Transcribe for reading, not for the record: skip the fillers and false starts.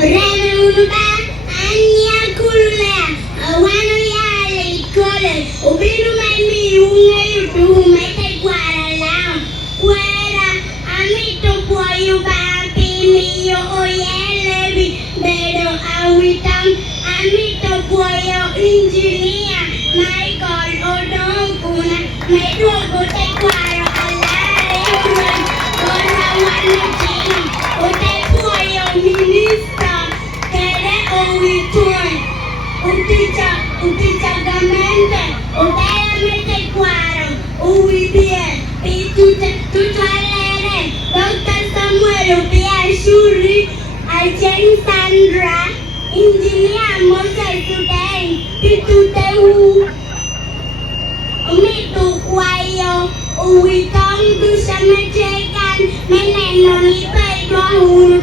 Reme unuba anya kule wano yale kole ubiru mami unge yutu mete kwara lao kwera amito kwa yubapi miyo oyelebi bedo awitam amito kwa yo engineer Michael Odongo Okune medo gote kwara alare yuwen kona wane jino ote kwa yo minister kere owituen Uticha gamente, utaya mete kwaro, uwibie, tutwalere, Dr. Samuel ubia shuri, Ajeni Sandra, Engineer Moses today, pituteu, umitu kwayo, uitong du sa majekan, meneno ni pedwa hulu